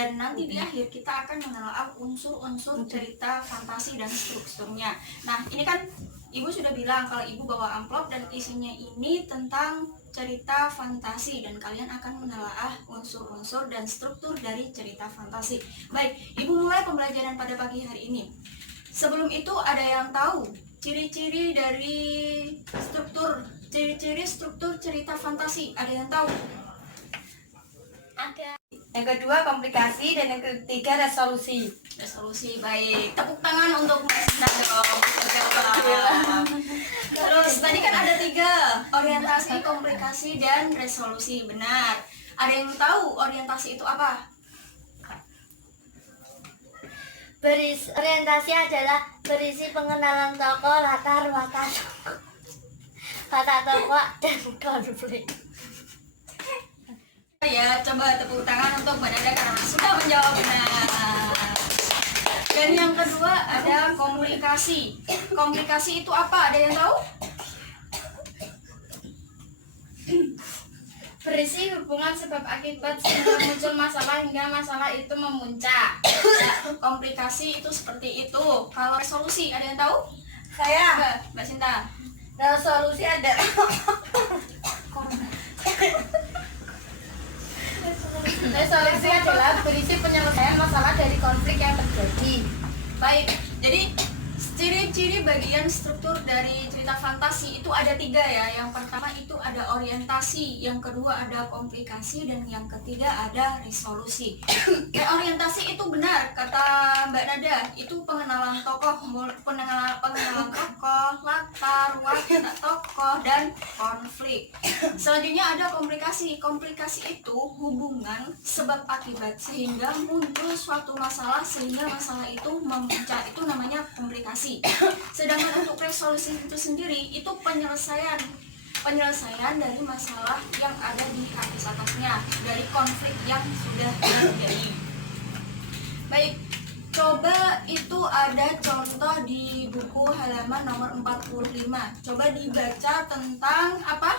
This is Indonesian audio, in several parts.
dan nanti di akhir kita akan menelaah unsur-unsur cerita fantasi dan strukturnya. Nah, ini kan Ibu sudah bilang kalau Ibu bawa amplop dan isinya ini tentang cerita fantasi dan kalian akan menelaah unsur-unsur dan struktur dari cerita fantasi. Baik, Ibu mulai pembelajaran pada pagi hari ini. Sebelum itu ada yang tahu ciri-ciri dari ciri-ciri struktur cerita fantasi? Ada yang tahu? Ada. Yang kedua komplikasi dan yang ketiga resolusi. Resolusi, baik. Tepuk tangan untuk Mbak Sinta dong. Terus tadi kan ada 3, orientasi, komplikasi, dan resolusi. Benar. Ada yang tahu orientasi itu apa? Orientasi adalah berisi pengenalan tokoh, latar tokoh dan konflik. Ya, coba tepuk tangan untuk Mbak Nada karena sudah menjawab benar. Dan yang kedua ada komunikasi. Komunikasi itu apa? Ada yang tahu? Berisi hubungan sebab akibat sehingga muncul masalah hingga masalah itu memuncak. Ya, komplikasi itu seperti itu. Kalau resolusi ada yang tahu? Saya. Mbak Sinta. Resolusi ada. Resolusi adalah berisi penyelesaian masalah dari konflik yang terjadi. Baik, jadi ciri-ciri bagian struktur dari cerita fantasi itu ada 3 ya. Yang pertama itu ada orientasi, yang kedua ada komplikasi, dan yang ketiga ada resolusi. Orientasi itu benar kata Mbak Nada, itu pengenalan tokoh, pengenalan tokoh, latar, watak tokoh, dan konflik. Selanjutnya ada komplikasi. Komplikasi itu hubungan sebab akibat sehingga muncul suatu masalah sehingga masalah itu memuncak, itu namanya komplikasi. Sedangkan untuk resolusi itu sendiri itu penyelesaian dari masalah yang ada di atasnya, dari konflik yang sudah terjadi. Baik, coba itu ada contoh di buku halaman nomor 45. Coba dibaca tentang apa?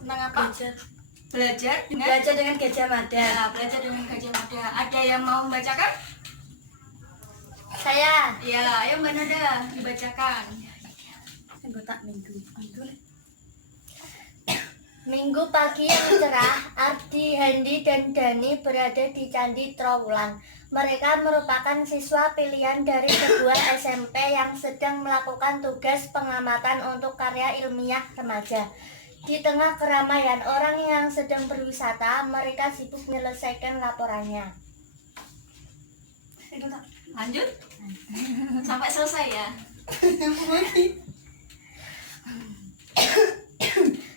Tentang apa? Belajar dengan Gajah Mada. Ya, belajar dengan Gajah Mada. Ada yang mau membacakan? Saya. Ya, ayo Mbak Nada dibacakan. Minggu pagi yang cerah, Ardi, Hendi, dan Dani berada di Candi Trowulan. Mereka merupakan siswa pilihan dari sebuah SMP yang sedang melakukan tugas pengamatan untuk karya ilmiah remaja. Di tengah keramaian orang yang sedang berwisata, mereka sibuk menyelesaikan laporannya. Lanjut sampai selesai ya.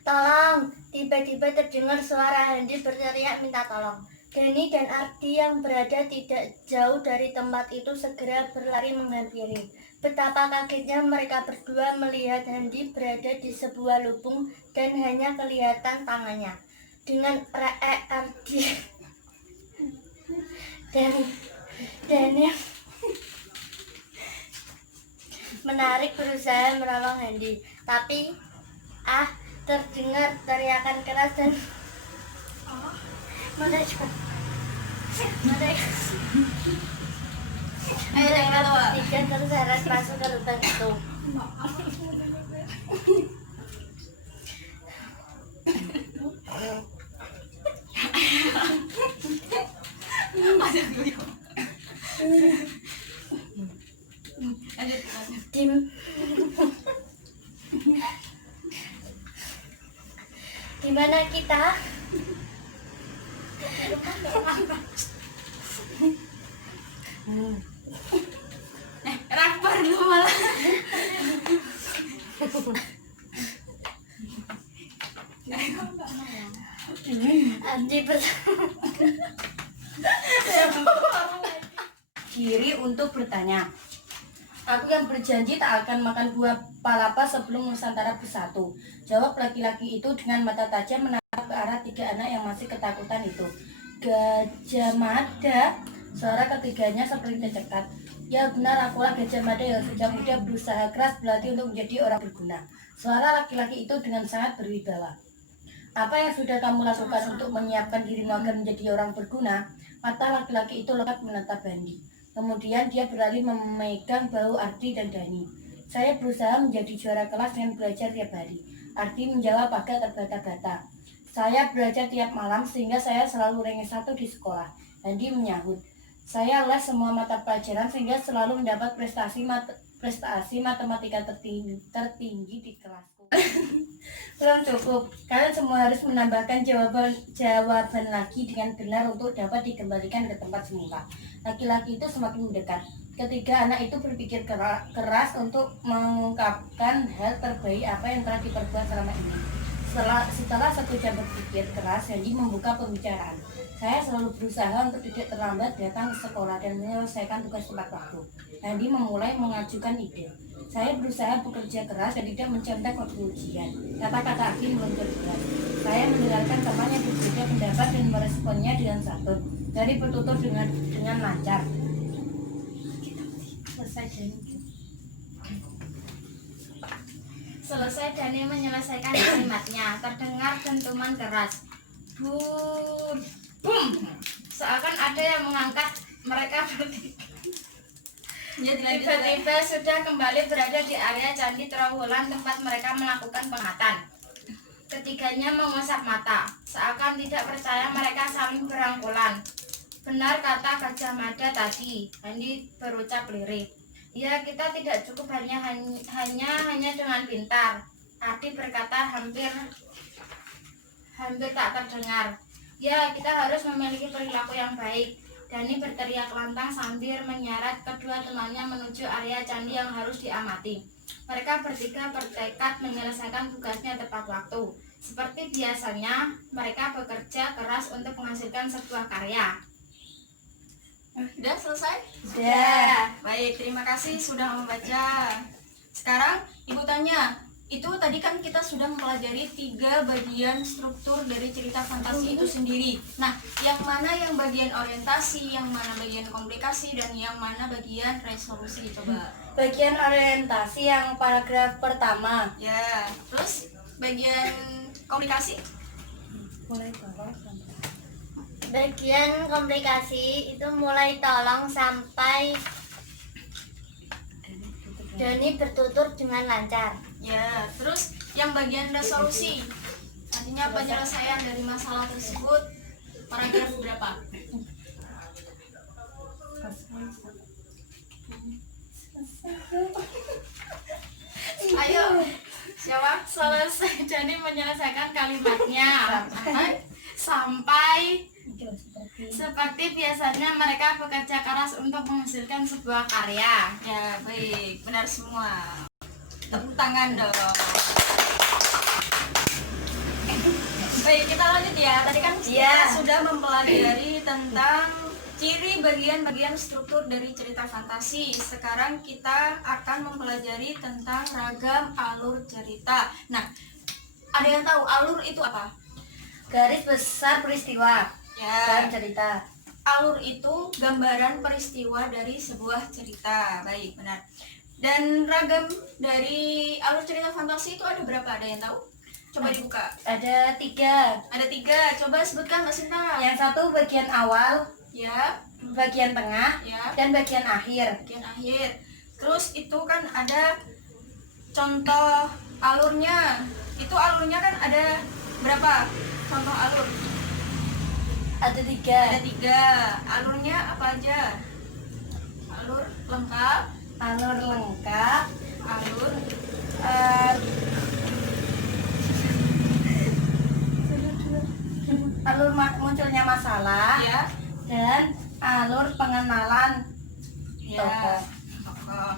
Tolong, tiba-tiba terdengar suara Hendi berteriak minta tolong. Dani dan Ardi yang berada tidak jauh dari tempat itu segera berlari menghampiri. Betapa kagetnya mereka berdua melihat Hendi berada di sebuah lubung dan hanya kelihatan tangannya. Dengan Ardi dan Dani menarik berusaha menolong Hendi, tapi terdengar teriakan keras dan mereka bertiga terseret masuk ke lubang itu. Di mana kita? Rapper lu malah. Diri untuk bertanya. Aku yang berjanji tak akan makan buah palapa sebelum Nusantara bersatu. Jawab laki-laki itu dengan mata tajam menatap ke arah 3 anak yang masih ketakutan itu. Gajah Mada, suara ketiganya seperti tercekat. Ya benar, akulah Gajah Mada yang sejak muda berusaha keras berlatih untuk menjadi orang berguna. Suara laki-laki itu dengan sangat berwibawa. Apa yang sudah kamu lakukan untuk menyiapkan dirimu agar menjadi orang berguna? Mata laki-laki itu lekat menatap Bandi. Kemudian dia beralih memegang bahu Ardi dan Dani. Saya berusaha menjadi juara kelas dengan belajar tiap hari. Ardi menjawab agak terbata-bata. Saya belajar tiap malam sehingga saya selalu ranking 1 di sekolah. Dani menyahut. Saya les semua mata pelajaran sehingga selalu mendapat prestasi matematika tertinggi di kelasku. Belum cukup. Kalian semua harus menambahkan jawaban lagi dengan benar untuk dapat dikembalikan ke tempat semula. Laki-laki itu semakin mendekat. Ketiga anak itu berpikir keras untuk mengungkapkan hal terbaik apa yang telah diperbuat selama ini. Setelah 1 jam berpikir keras, Dani membuka pembicaraan. Saya selalu berusaha untuk tidak terlambat datang ke sekolah dan menyelesaikan tugas tepat waktu. Dani memulai mengajukan ide. Saya berusaha bekerja keras dan tidak mencontek waktu ujian. Kata-kata Ardi meluncur jelas. Saya mendengarkan teman yang berbeda pendapat dan meresponnya dengan santun. Dari bertutur dengan lancar. Selesai Dani menyelesaikan kalimatnya, terdengar dentuman keras. Bum, bum. Seakan ada yang mengangkat mereka bertiga. Tiba-tiba sudah kembali berada di area Candi Trowulan tempat mereka melakukan pengamatan. Ketiganya mengusap mata, seakan tidak percaya mereka saling berangkulan. Benar kata Gajah Mada tadi, Dani berucap lirih. Ya, kita tidak cukup hanya dengan pintar. Ardi berkata hampir tak terdengar. Ya, kita harus memiliki perilaku yang baik. Dani berteriak lantang sambil menyeret kedua temannya menuju area candi yang harus diamati. Mereka bertiga bertekad menyelesaikan tugasnya tepat waktu. Seperti biasanya, mereka bekerja keras untuk menghasilkan sebuah karya. Sudah selesai? Sudah. Baik, terima kasih sudah membaca. Sekarang Ibu tanya, itu tadi kan kita sudah mempelajari 3 bagian struktur dari cerita fantasi itu sendiri. Nah, yang mana yang bagian orientasi, yang mana bagian komplikasi, dan yang mana bagian resolusi? Coba. Bagian orientasi yang paragraf pertama. Ya, terus bagian komplikasi? Mulai bawah sampai Bagian komplikasi itu mulai tolong sampai Dani bertutur dengan lancar. Ya, terus yang bagian resolusi, artinya penyelesaian dari masalah tersebut, paragraf berapa? Ayo, siapa? Selesai Dani menyelesaikan kalimatnya sampai seperti biasanya mereka bekerja keras untuk menghasilkan sebuah karya. Ya, baik, benar semua. Tepuk tangan dong. Baik, kita lanjut ya. Tadi kan kita sudah mempelajari tentang ciri bagian-bagian struktur dari cerita fantasi. Sekarang kita akan mempelajari tentang ragam alur cerita. Nah, ada yang tahu alur itu apa? garis besar peristiwa Ya, dan cerita. alur itu gambaran peristiwa dari sebuah cerita. Baik, benar. Dan ragam dari alur cerita fantasi itu ada berapa? Ada yang tahu? Coba dibuka. Ada 3. Ada 3. Coba sebutkan, Mbak Sinta. Yang satu bagian awal, Ya, bagian tengah, ya. dan bagian akhir. Bagian akhir. Terus itu kan ada contoh alurnya. Itu alurnya kan ada berapa? Contoh alur. Ada 3. Ada 3. Alurnya apa aja? Alur lengkap, Alur lengkap, alur eh, alur munculnya masalah, ya, dan alur pengenalan ya. tokoh. Tokoh.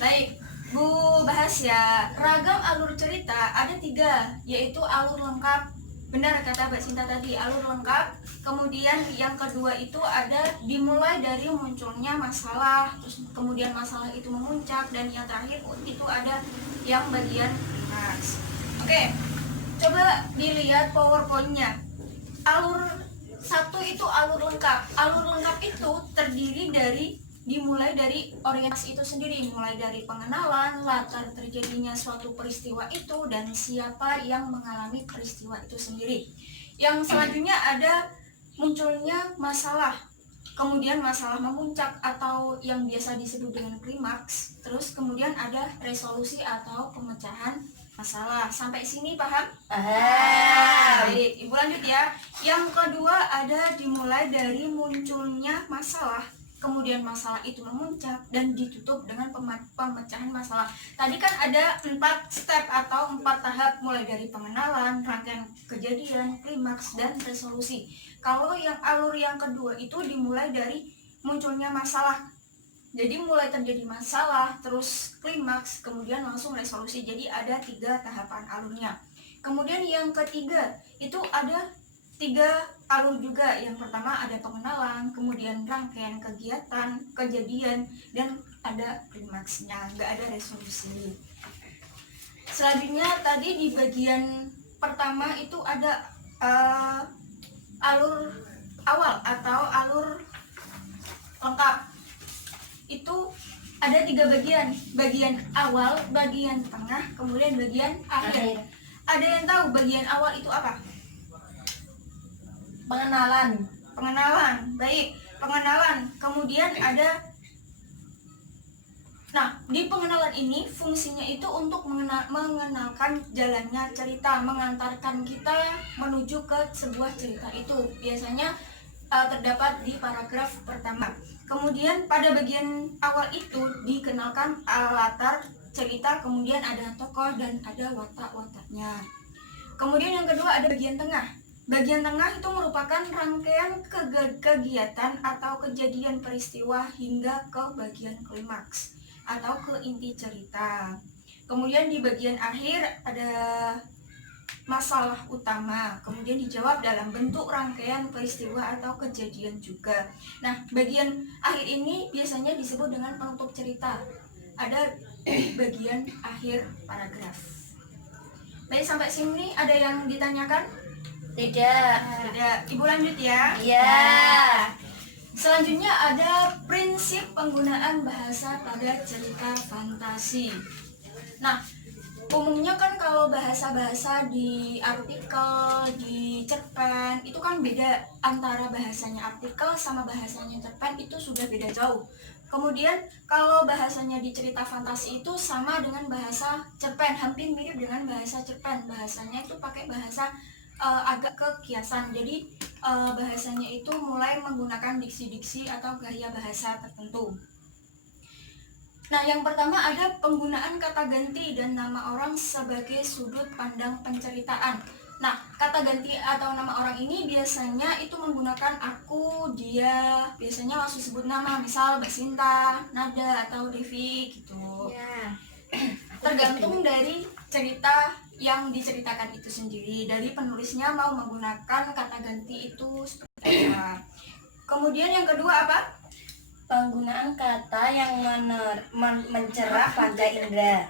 Baik, Bu bahas ya. Ragam alur cerita ada 3, yaitu alur lengkap. Benar kata Mbak Sinta tadi, alur lengkap. Kemudian yang kedua itu ada dimulai dari munculnya masalah, terus kemudian masalah itu memuncak, dan yang terakhir itu ada yang bagian ringkas. Oke, coba dilihat PowerPoint-nya. Alur 1 itu alur lengkap. Alur lengkap itu terdiri dari dimulai dari orientasi itu sendiri, mulai dari pengenalan, latar terjadinya suatu peristiwa itu, dan siapa yang mengalami peristiwa itu sendiri. Yang selanjutnya ada munculnya masalah, kemudian masalah memuncak atau yang biasa disebut dengan klimaks, terus kemudian ada resolusi atau pemecahan masalah. Sampai sini paham? Baik, Ibu lanjut ya. Yang kedua ada dimulai dari munculnya masalah, kemudian masalah itu memuncak dan ditutup dengan pemecahan masalah. Tadi kan ada 4 step atau 4 tahap, mulai dari pengenalan, rangkaian kejadian, klimaks, dan resolusi. Kalau yang alur yang kedua itu dimulai dari munculnya masalah. Jadi mulai terjadi masalah, terus klimaks, kemudian langsung resolusi. Jadi ada 3 tahapan alurnya. Kemudian yang ketiga itu ada 3 alur juga. Yang pertama ada pengenalan, kemudian rangkaian kegiatan, kejadian, dan ada klimaksnya, nggak ada resolusi. Selanjutnya tadi di bagian pertama itu ada alur awal atau alur lengkap. Itu ada 3 bagian, bagian awal, bagian tengah, kemudian bagian akhir. Ada yang tahu bagian awal itu apa? Pengenalan, baik, pengenalan. Kemudian ada, nah di pengenalan ini fungsinya itu untuk mengenalkan jalannya cerita, mengantarkan kita menuju ke sebuah cerita itu. Biasanya terdapat di paragraf pertama. Kemudian pada bagian awal itu dikenalkan latar cerita, kemudian ada tokoh dan ada watak-wataknya. Kemudian yang kedua ada bagian tengah. Bagian tengah itu merupakan rangkaian kegiatan atau kejadian peristiwa hingga ke bagian klimaks atau ke inti cerita. Kemudian di bagian akhir ada masalah utama, kemudian dijawab dalam bentuk rangkaian peristiwa atau kejadian juga. Nah, bagian akhir ini biasanya disebut dengan penutup cerita. Ada bagian akhir paragraf. Baik, sampai sini ada yang ditanyakan? Tidak. Ibu lanjut ya. Iya. Selanjutnya ada prinsip penggunaan bahasa pada cerita fantasi. Nah, umumnya kan kalau bahasa-bahasa di artikel, di cerpen itu kan beda, antara bahasanya artikel sama bahasanya cerpen itu sudah beda jauh. Kemudian kalau bahasanya di cerita fantasi itu sama dengan bahasa cerpen, hampir mirip dengan bahasa cerpen. Bahasanya itu pakai bahasa agak kekiasan. Jadi bahasanya itu mulai menggunakan diksi-diksi atau gaya bahasa tertentu. Nah, yang pertama ada penggunaan kata ganti dan nama orang sebagai sudut pandang penceritaan. Nah, kata ganti atau nama orang ini biasanya itu menggunakan aku, dia, biasanya langsung sebut nama, misal Mbak Sinta, Nada, atau Devi gitu. Ya. Tergantung dari cerita yang diceritakan itu sendiri, dari penulisnya mau menggunakan kata ganti itu seperti apa. Kemudian yang kedua apa? Penggunaan kata yang mencerap panca indera.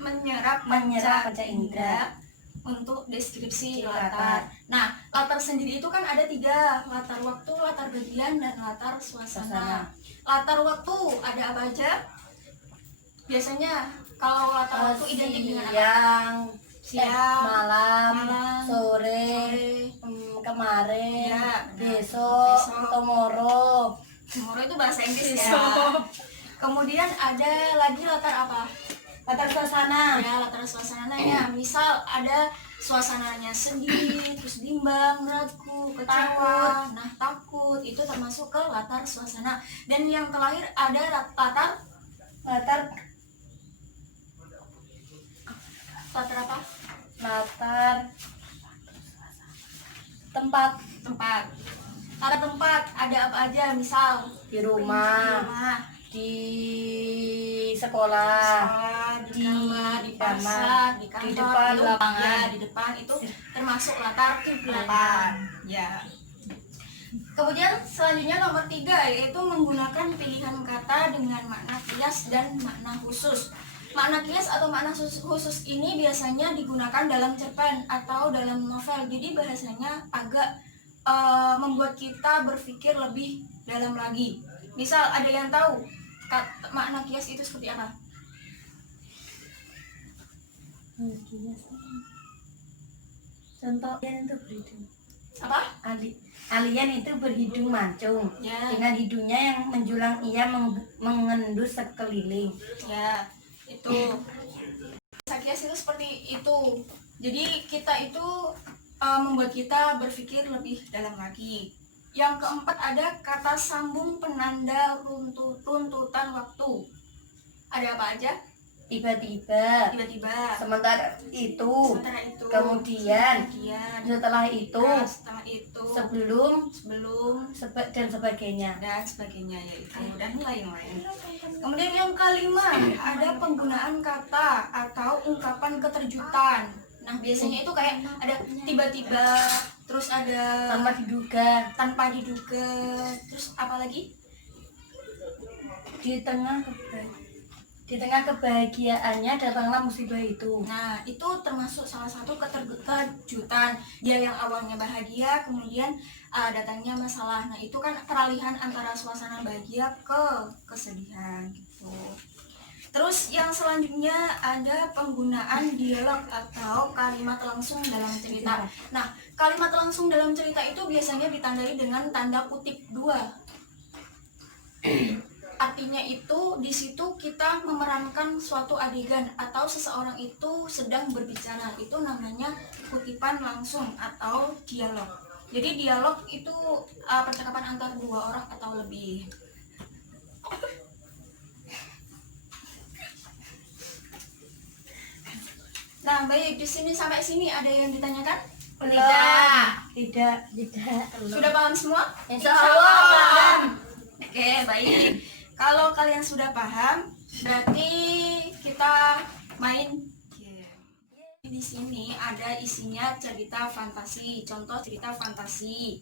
Menyerap panca indera untuk deskripsi latar. Nah, latar sendiri itu kan ada 3, latar waktu, latar bagian, dan latar suasana. Latar waktu ada apa aja? Biasanya kalau latar waktu identik dengan apa? Siang, malam, malam, sore, kemarin, ya, besok, tomorrow. Tomorrow itu bahasa Inggris ya. Kemudian ada lagi latar apa? Latar suasana. Ya, latar suasananya. Misal ada suasananya sedih, terus bimbang, ragu, kecewa, takut. Itu termasuk ke latar suasana. Dan yang terakhir ada latar apa? Latar tempat. Latar tempat ada apa aja? Misal Di rumah, di sekolah, di kamar, di pasar, di kantor, di depan itu, lapangan. ya, di depan itu termasuk latar belakang. Ya. Kemudian selanjutnya nomor 3 yaitu menggunakan pilihan kata dengan makna kias dan makna khusus. Makna kias atau makna khusus ini biasanya digunakan dalam cerpen atau dalam novel. Jadi bahasanya agak membuat kita berpikir lebih dalam lagi. Misal ada yang tahu makna kias itu seperti apa? Contoh alien itu berhidung. Apa? Alien itu berhidung mancung. Ya. Dengan hidungnya yang menjulang ia mengendus sekeliling. Ya, itu kias itu seperti itu. Jadi kita itu membuat kita berpikir lebih dalam lagi. Yang keempat ada kata sambung penanda runtutan waktu. Ada apa aja? Tiba-tiba. Tiba-tiba. Sementara itu. Kemudian. Setelah itu. Setelah itu. Sebelum. Dan sebagainya. Dan sebagainya yaitu dan lain-lain. Kemudian yang kelima ada penggunaan kata atau ungkapan keterjutan. Nah biasanya itu kayak ada tiba-tiba, terus ada tanpa diduga, terus apa lagi? Di tengah kebahagiaannya datanglah musibah itu. Nah itu termasuk salah satu keterjutan. Dia yang awalnya bahagia kemudian datangnya masalah. Nah itu kan peralihan antara suasana bahagia ke kesedihan gitu. Terus yang selanjutnya ada penggunaan dialog atau kalimat langsung dalam cerita. Nah, kalimat langsung dalam cerita itu biasanya ditandai dengan tanda kutip 2. Artinya itu di situ kita memerankan suatu adegan atau seseorang itu sedang berbicara. Itu namanya kutipan langsung atau dialog. Jadi dialog itu percakapan antara 2 orang atau lebih. Nah, baik, di sini sampai sini ada yang ditanyakan? Tidak. Sudah paham semua? Insya Allah. Oke, baik. Kalau kalian sudah paham, berarti kita main game. Di sini ada isinya cerita fantasi, contoh cerita fantasi.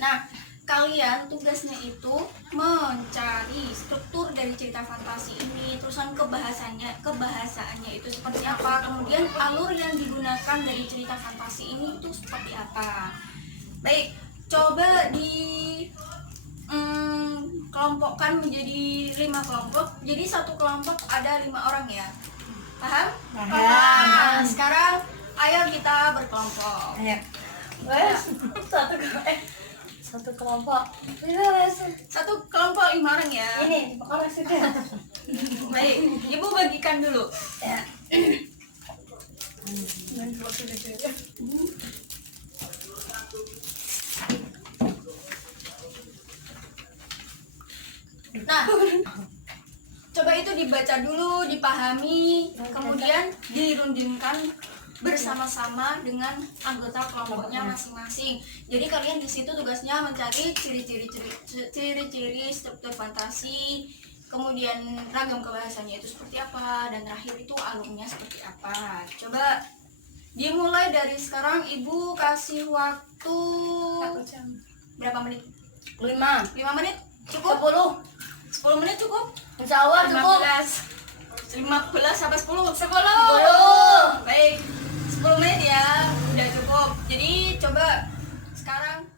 Nah, kalian tugasnya itu mencari struktur dari cerita fantasi ini, terusan kebahasaannya itu seperti apa, kemudian alur yang digunakan dari cerita fantasi ini itu seperti apa. Baik, coba kelompokkan menjadi 5 kelompok. Jadi satu kelompok ada 5 orang ya. Paham? Paham. Nah, sekarang ayo kita berkelompok. Ayo. Satu kelompok. Satu kelompok 5 orang ya. Ini pokoknya sudah. Baik, ibu bagikan dulu. Ya. Nah, coba itu dibaca dulu, dipahami, kemudian dirundingkan bersama-sama dengan anggota kelompoknya masing-masing. Jadi kalian di situ tugasnya mencari ciri-ciri struktur fantasi, kemudian ragam kebahasannya itu seperti apa, dan terakhir itu alurnya seperti apa. Coba dimulai dari sekarang. Ibu kasih waktu berapa menit? 5 menit? Cukup? 10 menit cukup? Insya Allah cukup. 15 sampai 10? 10. Baik, 10 menit ya, udah cukup. Jadi coba sekarang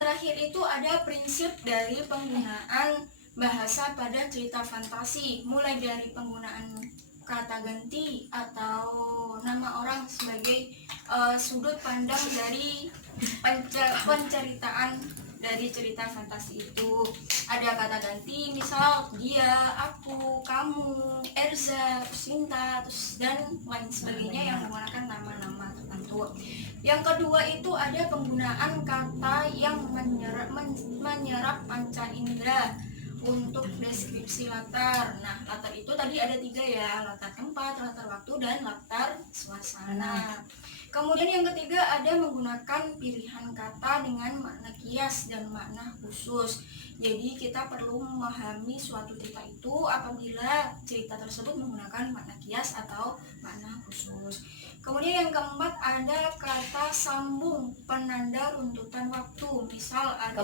Terakhir itu ada prinsip dari penggunaan bahasa pada cerita fantasi, mulai dari penggunaan kata ganti atau nama orang sebagai sudut pandang dari penceritaan dari cerita fantasi itu. Ada kata ganti, misal dia, aku, kamu, Erza, Sinta, dan lain sebagainya yang menggunakan nama-nama tertentu. Yang kedua itu ada penggunaan kata yang menyerap panca indera untuk deskripsi latar. Nah, latar itu tadi ada 3 ya, latar tempat, latar waktu, dan latar suasana. Kemudian yang ketiga ada menggunakan pilihan kata dengan makna kias dan makna khusus. Jadi kita perlu memahami suatu cerita itu apabila cerita tersebut menggunakan makna kias atau makna khusus. Kemudian yang keempat ada kata sambung penanda runtutan waktu. Misal ada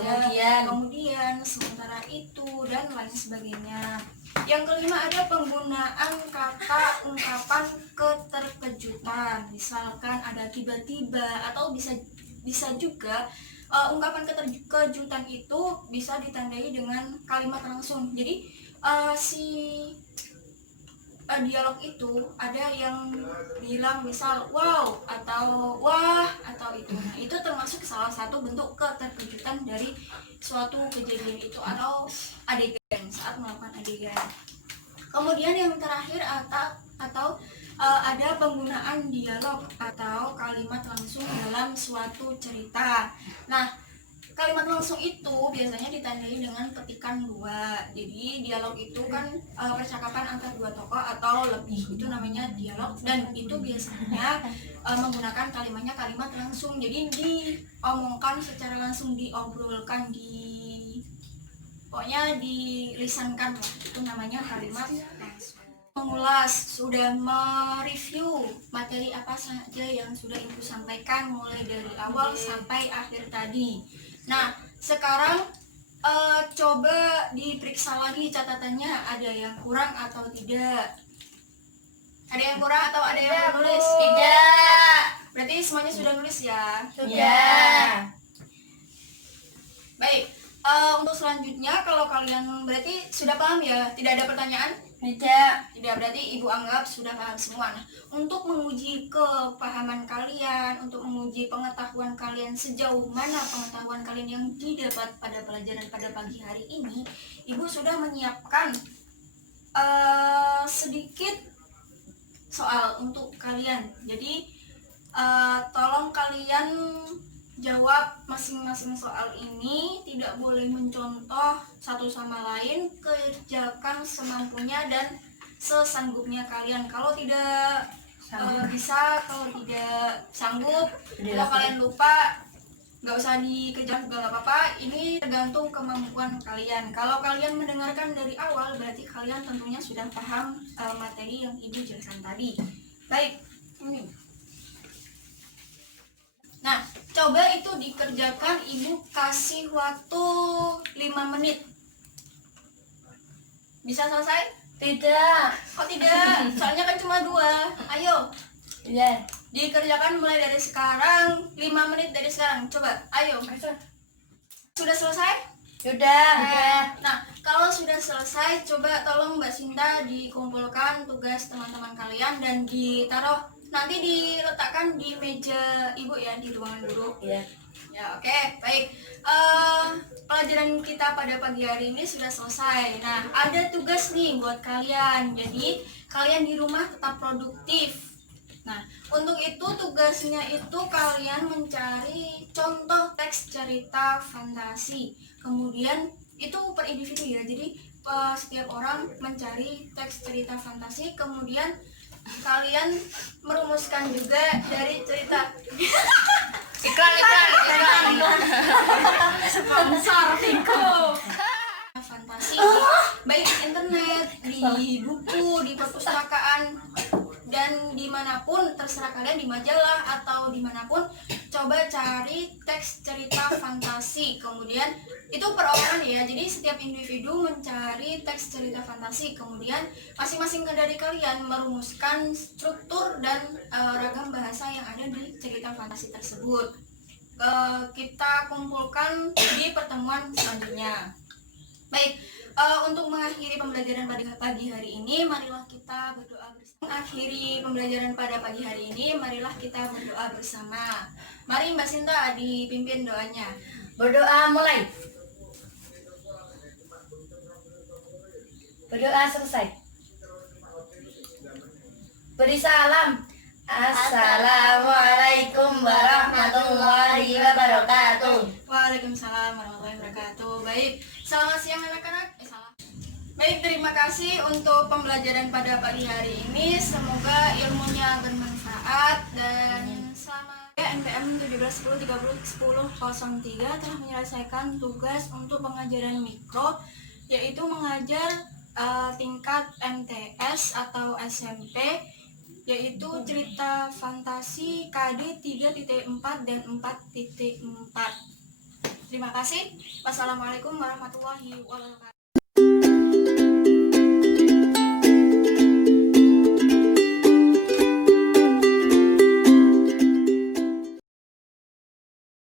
kemudian, sementara itu, dan lain sebagainya. Yang kelima ada penggunaan kata ungkapan keterkejutan. Misalkan ada tiba-tiba, atau bisa juga ungkapan keterkejutan itu bisa ditandai dengan kalimat langsung. Jadi dialog itu ada yang bilang misal wow atau wah atau itu. Nah, itu termasuk salah satu bentuk keterkejutan dari suatu kejadian itu atau adegan, saat melakukan adegan. Kemudian yang terakhir atau ada penggunaan dialog atau kalimat langsung dalam suatu cerita. Nah, kalimat langsung itu biasanya ditandai dengan petikan 2. Jadi dialog itu kan percakapan antar 2 tokoh atau lebih, itu namanya dialog, dan itu biasanya menggunakan kalimatnya kalimat langsung. Jadi diomongkan secara langsung, diobrolkan, pokoknya dilisankan lah, itu namanya kalimat langsung. Mengulas, sudah mereview materi apa saja yang sudah Ibu sampaikan mulai dari awal sampai akhir tadi. Nah, sekarang coba diperiksa lagi catatannya, ada yang kurang atau tidak. Ada yang kurang atau ada yang nulis? Tidak. Berarti semuanya sudah nulis ya? Sudah. Baik, untuk selanjutnya kalau kalian berarti sudah paham ya? Tidak ada pertanyaan? Tidak. Tidak, berarti Ibu anggap sudah paham semua. Nah, untuk menguji kepahaman kalian, untuk menguji pengetahuan kalian, sejauh mana pengetahuan kalian yang didapat pada pelajaran pada pagi hari ini, Ibu sudah menyiapkan sedikit soal untuk kalian. Jadi tolong kalian jawab masing-masing soal ini, tidak boleh mencontoh satu sama lain, kerjakan semampunya dan sesanggupnya kalian. Kalau tidak bisa, kalau tidak sanggup, kalau kalian lupa, nggak usah dikerjakan juga nggak apa-apa. Ini tergantung kemampuan kalian. Kalau kalian mendengarkan dari awal, berarti kalian tentunya sudah paham materi yang Ibu jelaskan tadi. Baik, ini. Nah, coba itu dikerjakan, Ibu kasih waktu 5 menit. Bisa selesai? Tidak. Kok tidak? Soalnya kan cuma 2. Ayo, Iya. dikerjakan mulai dari sekarang, 5 menit dari sekarang. Coba, ayo. Sudah selesai? Sudah. Nah, kalau sudah selesai, coba tolong Mbak Sinta dikumpulkan tugas teman-teman kalian dan ditaruh, nanti diletakkan di meja Ibu ya, di ruangan guru. Iya. Ya, oke, baik. Pelajaran kita pada pagi hari ini sudah selesai. Nah, ada tugas nih buat kalian. Jadi, kalian di rumah tetap produktif. Nah, untuk itu tugasnya itu kalian mencari contoh teks cerita fantasi. Kemudian itu per individu ya. Jadi, setiap orang mencari teks cerita fantasi, kemudian kalian merumuskan juga dari cerita iklan sponsor Viko fantasi, baik di internet, di buku, di perpustakaan, dan dimanapun terserah kalian, di majalah atau dimanapun. Coba cari teks cerita fantasi, kemudian itu per orang ya, jadi setiap individu mencari teks cerita fantasi, kemudian masing-masing dari kalian merumuskan struktur dan ragam bahasa yang ada di cerita fantasi tersebut. kita kumpulkan di pertemuan selanjutnya. Baik, untuk mengakhiri pembelajaran pada pagi hari ini, marilah kita berdoa bersama. Mengakhiri pembelajaran pada pagi hari ini, marilah kita berdoa bersama. Mari Mbak Sinta dipimpin doanya. Berdoa mulai. Berdoa selesai. Beri salam. Assalamualaikum warahmatullahi wabarakatuh. Waalaikumsalam warahmatullahi wabarakatuh. Baik, selamat siang anak-anak. Baik, terima kasih untuk pembelajaran pada pagi hari ini. Semoga ilmunya bermanfaat dan selamat. NPM 1710301003 telah menyelesaikan tugas untuk pengajaran mikro, yaitu mengajar tingkat MTS atau SMP, yaitu cerita fantasi KD 3.4 dan 4.4. Terima kasih. Wassalamualaikum warahmatullahi wabarakatuh.